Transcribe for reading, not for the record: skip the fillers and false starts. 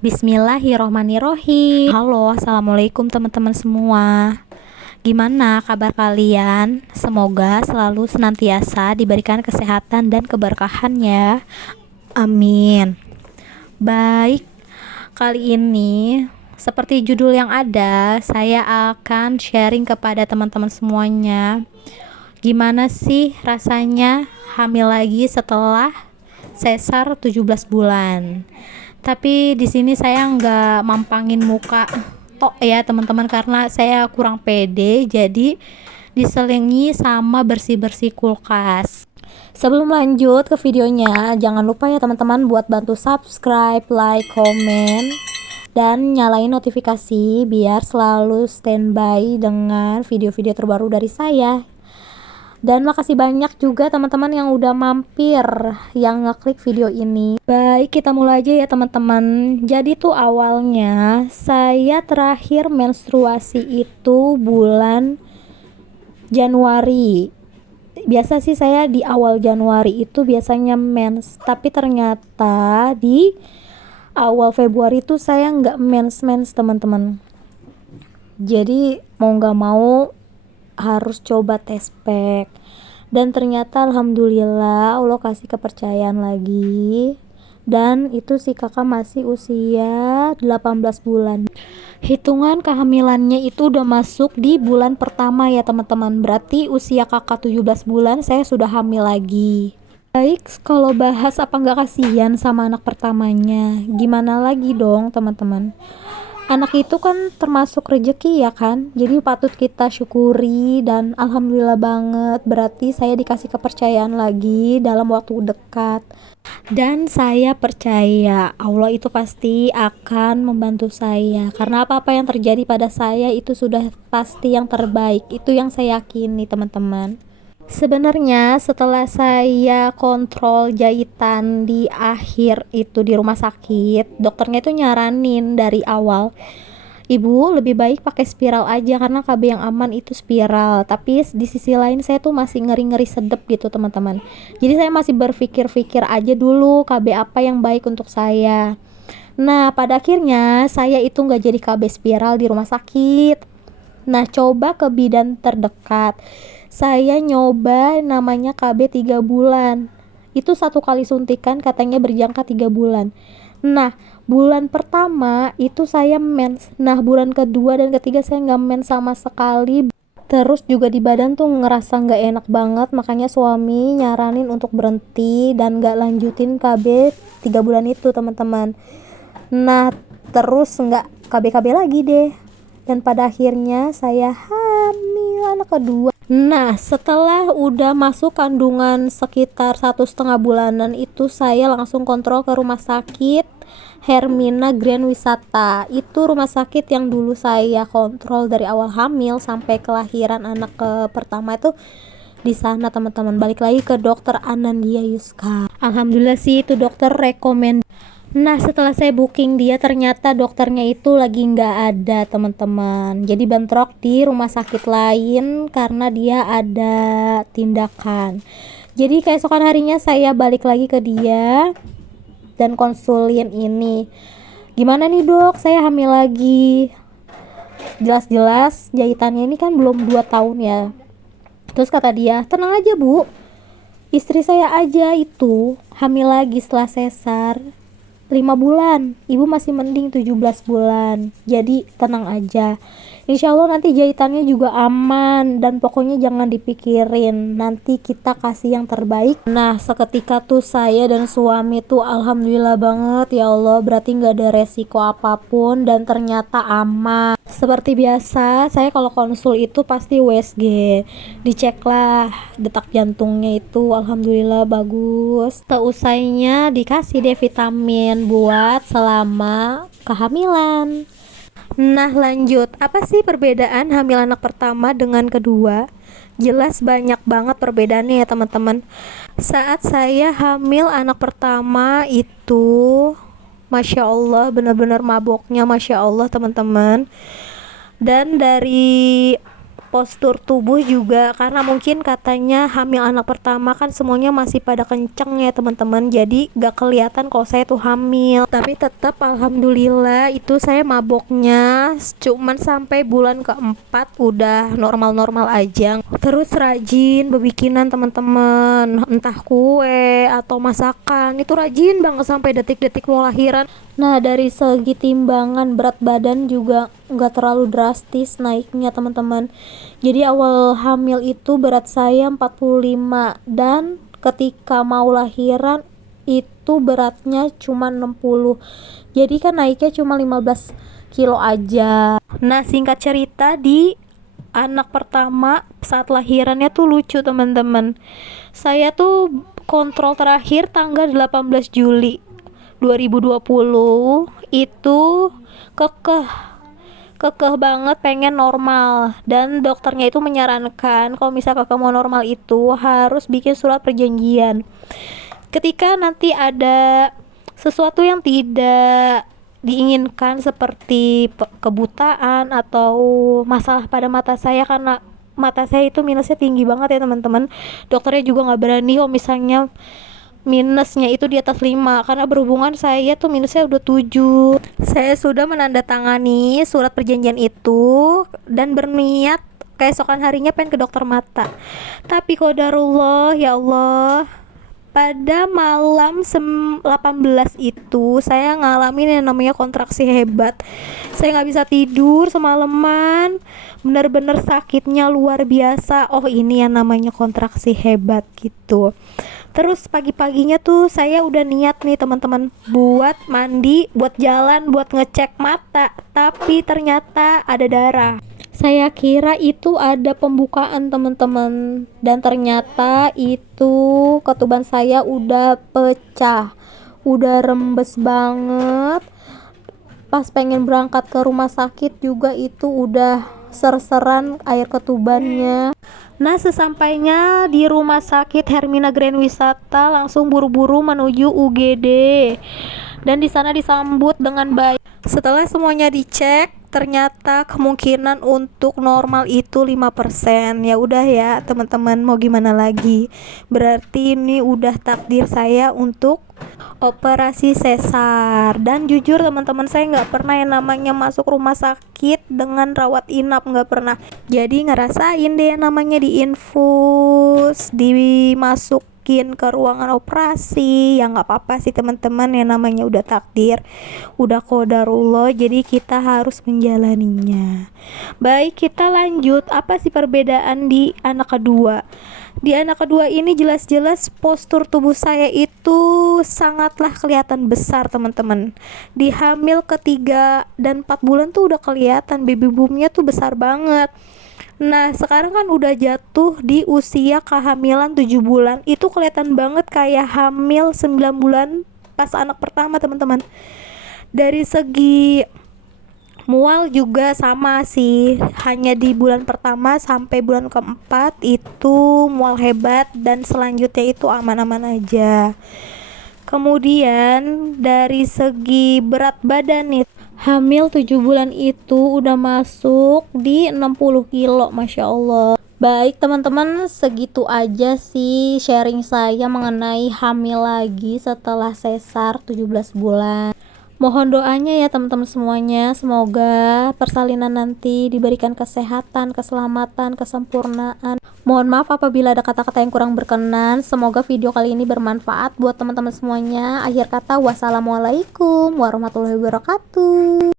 Bismillahirrohmanirrohim. Halo, assalamualaikum teman-teman semua. Gimana kabar kalian? Semoga selalu senantiasa diberikan kesehatan dan keberkahan ya. Amin. Baik, kali ini seperti judul yang ada, saya akan sharing kepada teman-teman semuanya. Gimana sih rasanya hamil lagi setelah sesar 17 bulan? Tapi di sini saya nggak mampangin muka tok ya teman-teman, karena saya kurang pede, jadi diselingi sama bersih-bersih kulkas. Sebelum lanjut ke videonya, jangan lupa ya teman-teman buat bantu subscribe, like, komen, dan nyalain notifikasi biar selalu standby dengan video-video terbaru dari saya. Dan makasih banyak juga teman-teman yang udah mampir, yang ngeklik video ini. Baik, kita mulai aja ya teman-teman. Jadi tuh awalnya saya terakhir menstruasi itu bulan Januari. Biasa sih saya di awal Januari itu biasanya mens, tapi ternyata di awal Februari itu saya nggak mens teman-teman. Jadi mau nggak mau harus coba tes pack, dan ternyata alhamdulillah Allah kasih kepercayaan lagi, dan itu si kakak masih usia 18 bulan. Hitungan kehamilannya itu udah masuk di bulan pertama ya teman-teman, berarti usia kakak 17 bulan saya sudah hamil lagi. Baik, kalau bahas apa nggak kasihan sama anak pertamanya, gimana lagi dong teman-teman. Anak itu kan termasuk rezeki ya kan, jadi patut kita syukuri, dan alhamdulillah banget berarti saya dikasih kepercayaan lagi dalam waktu dekat. Dan saya percaya Allah itu pasti akan membantu saya, karena apa-apa yang terjadi pada saya itu sudah pasti yang terbaik, itu yang saya yakini teman-teman. Sebenarnya setelah saya kontrol jahitan di akhir itu di rumah sakit, dokternya itu nyaranin dari awal, ibu lebih baik pakai spiral aja karena KB yang aman itu spiral. Tapi di sisi lain saya tuh masih ngeri-ngeri sedep gitu teman-teman. Jadi saya masih berpikir-pikir aja dulu KB apa yang baik untuk saya. Nah pada akhirnya saya itu nggak jadi KB spiral di rumah sakit. Nah coba ke bidan terdekat, saya nyoba namanya KB 3 bulan. Itu satu kali suntikan katanya berjangka 3 bulan. Nah bulan pertama itu saya mens. Nah bulan kedua dan ketiga saya nggak mens sama sekali. Terus juga di badan tuh ngerasa nggak enak banget, makanya suami nyaranin untuk berhenti dan nggak lanjutin KB 3 bulan itu teman-teman. Nah terus nggak KB-KB lagi deh, dan pada akhirnya saya hamil anak kedua. Nah setelah udah masuk kandungan sekitar 1,5 bulanan itu saya langsung kontrol ke rumah sakit Hermina Grand Wisata. Itu rumah sakit yang dulu saya kontrol dari awal hamil sampai kelahiran anak ke pertama itu di sana teman-teman. Balik lagi ke dokter Anandia Yuska, alhamdulillah sih itu dokter rekomend. Nah setelah saya booking dia, ternyata dokternya itu lagi nggak ada teman-teman, jadi bentrok di rumah sakit lain karena dia ada tindakan. Jadi keesokan harinya saya balik lagi ke dia dan konsulin ini, gimana nih dok, saya hamil lagi, jelas-jelas jahitannya ini kan belum 2 tahun ya. Terus kata dia, tenang aja bu, istri saya aja itu hamil lagi setelah sesar 5 bulan, ibu masih mending 17 bulan, jadi tenang aja, insya Allah nanti jahitannya juga aman, dan pokoknya jangan dipikirin, nanti kita kasih yang terbaik. Nah seketika tuh saya dan suami tuh alhamdulillah banget ya Allah, berarti gak ada resiko apapun dan ternyata aman. Seperti biasa saya kalau konsul itu pasti USG, diceklah detak jantungnya itu alhamdulillah bagus. Seusainya dikasih deh vitamin buat selama kehamilan. Nah lanjut, apa sih perbedaan hamil anak pertama dengan kedua? Jelas banyak banget perbedaannya ya teman-teman. Saat saya hamil anak pertama itu Masya Allah, benar-benar maboknya Masya Allah teman-teman. Dan dari postur tubuh juga, karena mungkin katanya hamil anak pertama kan semuanya masih pada kenceng ya teman-teman, jadi gak kelihatan kalau saya tuh hamil. Tapi tetap alhamdulillah itu saya maboknya cuman sampai bulan keempat udah normal-normal aja. Terus rajin bebikinan teman-teman, entah kue atau masakan, itu rajin banget sampai detik-detik mau lahiran. Nah, dari segi timbangan berat badan juga nggak terlalu drastis naiknya teman-teman. Jadi awal hamil itu berat saya 45 dan ketika mau lahiran itu beratnya cuma 60. Jadi kan naiknya cuma 15 kilo aja. Nah, singkat cerita di anak pertama saat lahirannya tuh lucu teman-teman. Saya tuh kontrol terakhir tanggal 18 Juli 2020 itu kekeh banget pengen normal, dan dokternya itu menyarankan kalau misalnya kakak mau normal itu harus bikin surat perjanjian. Ketika nanti ada sesuatu yang tidak diinginkan seperti kebutaan atau masalah pada mata saya, karena mata saya itu minusnya tinggi banget ya teman-teman, dokternya juga nggak berani kalau misalnya minusnya itu di atas 5, karena berhubungan saya tuh minusnya udah 7. Saya sudah menandatangani surat perjanjian itu dan berniat keesokan harinya pengen ke dokter mata. Tapi qadarullah, ya Allah, pada malam 18 itu saya ngalamin yang namanya kontraksi hebat. Saya nggak bisa tidur semalaman, bener-bener sakitnya luar biasa. Oh, ini yang namanya kontraksi hebat gitu. Terus pagi-paginya tuh saya udah niat nih teman-teman buat mandi, buat jalan, buat ngecek mata, tapi ternyata ada darah. Saya kira itu ada pembukaan teman-teman, dan ternyata itu ketuban saya udah pecah, udah rembes banget. Pas pengen berangkat ke rumah sakit juga itu udah ser-seran air ketubannya. Nah, sesampainya di rumah sakit Hermina Grand Wisata langsung buru-buru menuju UGD, dan di sana disambut dengan baik. Setelah semuanya dicek, ternyata kemungkinan untuk normal itu 5%. Ya udah ya teman-teman, mau gimana lagi, berarti ini udah takdir saya untuk operasi sesar. Dan jujur teman-teman, saya nggak pernah yang namanya masuk rumah sakit dengan rawat inap, nggak pernah. Jadi ngerasain deh yang namanya diinfus, dimasukin ke ruangan operasi. Ya nggak apa-apa sih teman-teman, yang namanya udah takdir, udah qadarullah, jadi kita harus menjalaninya. Baik, kita lanjut. Apa sih perbedaan di anak kedua? Di anak kedua ini jelas-jelas postur tubuh saya itu sangatlah kelihatan besar teman-teman. Di hamil ketiga dan 4 bulan tuh udah kelihatan baby boomnya tuh besar banget. Nah, sekarang kan udah jatuh di usia kehamilan 7 bulan. Itu kelihatan banget kayak hamil 9 bulan pas anak pertama teman-teman. Dari segi mual juga sama sih, hanya di bulan pertama sampai bulan keempat itu mual hebat, dan selanjutnya itu aman-aman aja. Kemudian dari segi berat badan nih, hamil 7 bulan itu udah masuk di 60 kilo, Masya Allah. Baik teman-teman, segitu aja sih sharing saya mengenai hamil lagi setelah sesar 17 bulan. Mohon doanya ya teman-teman semuanya, semoga persalinan nanti diberikan kesehatan, keselamatan, kesempurnaan. Mohon maaf apabila ada kata-kata yang kurang berkenan. Semoga video kali ini bermanfaat buat teman-teman semuanya. Akhir kata, wassalamualaikum warahmatullahi wabarakatuh.